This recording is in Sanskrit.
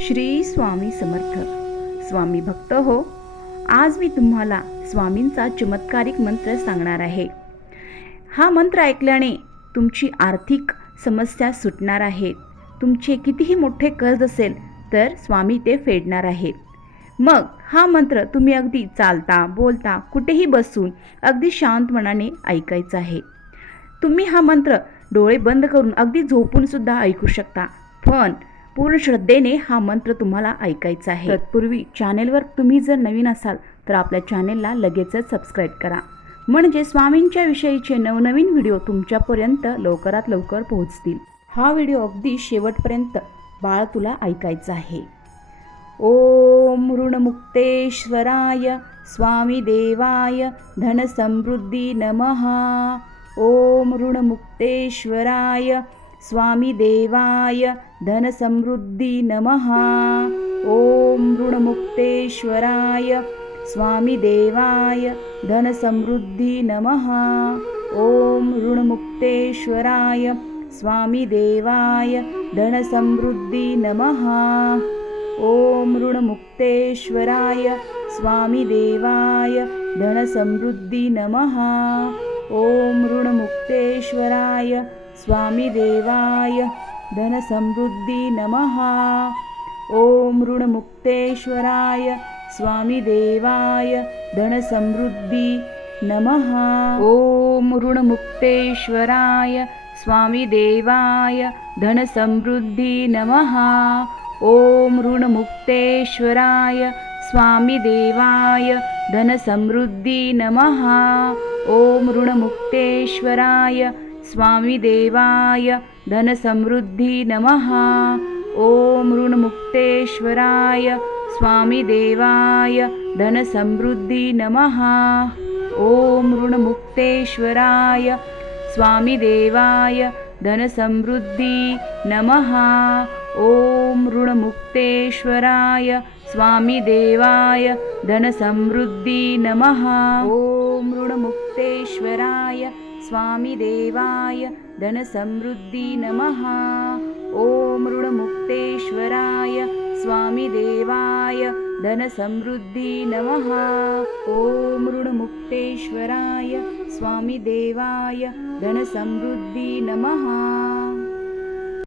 श्री स्वामी समर्थ. स्वामी भक्त हो आज मी तुम्हाला स्वामींचा चमत्कारिक मंत्र सांगणार आहे. हा मंत्र ऐकल्याने तुमची आर्थिक समस्या सुटणार आहे. तुमचे कितीही मोठे कर्ज असेल तर स्वामी ते फेडणार आहेत मग हा मंत्र तुम्ही अगदी चालता बोलता कुठेही बसून अगदी शांत मनाने ऐकायचा आहे. तुम्ही हा मंत्र डोळे बंद करून अगदी झोपूनसुद्धा ऐकू शकता. पण पूर्ण श्रद्धेने हा मंत्र तुम्हाला ऐकायचा आहे. तत्पूर्वी चॅनेलवर तुम्ही जर नवीन असाल तर आपल्या चॅनेलला लगेचच सबस्क्राईब करा. म्हणजे स्वामींच्या विषयीचे नवनवीन व्हिडिओ तुमच्यापर्यंत लवकरात लवकर पोहोचतील. हा व्हिडिओ अगदी शेवटपर्यंत बाळ तुला ऐकायचा आहे. ओम ऋणमुक्तेश्वराय स्वामी देवाय धनसमृद्धी नमः ओम ऋणमुक्तेश्वराय स्वामी देवाय धनसमृद्धी नमः। ओम ऋणमुक्तेश्वराय स्वामी देवाय धनसमृद्धी नमः। ओम ऋणमुक्तेश्वराय स्वामी देवाय धनसमृद्धी नमः। ॐ ऋणमुक्तेश्वराय स्वामी देवाय धनसमृद्धी नमः। ॐ ऋणमुक्तेश्वराय स्वामी देवाय धनसमृद्धी नमः। ॐ ऋणमुक्तेश्वराय स्वामी देवाय धनसमृद्धी नमः। ॐ ऋणमुक्तेश्वराय स्वामी देवाय धनसमृद्धी नमः। ॐ ऋणमुक्तेश्वराय स्वामी देवाय धनसमृद्धी नमः। ॐ ऋणमुक्तेश्वराय स्वामी देवाय धनसमृद्धी नमः। ॐ ऋणमुक्तेश्वराय स्वामी देवाय धनसमृद्धी नमः। ॐ ऋणमुक्तेश्वराय स्वामी देवाय धनसमृद्धी नमः ॐ ऋणमुक्तेश्वराय स्वामी देवाय धनसमृद्धी नमः। ॐ ऋणमुक्तेश्वराय स्वामी देवाय धनसमृद्धी नमः। ॐ ऋणमुक्तेश्वराय स्वामी देवाय धनसमृद्धी नमः। ॐ ऋणमुक्तेश्वराय स्वामी देवाय धनसमृद्धी नमः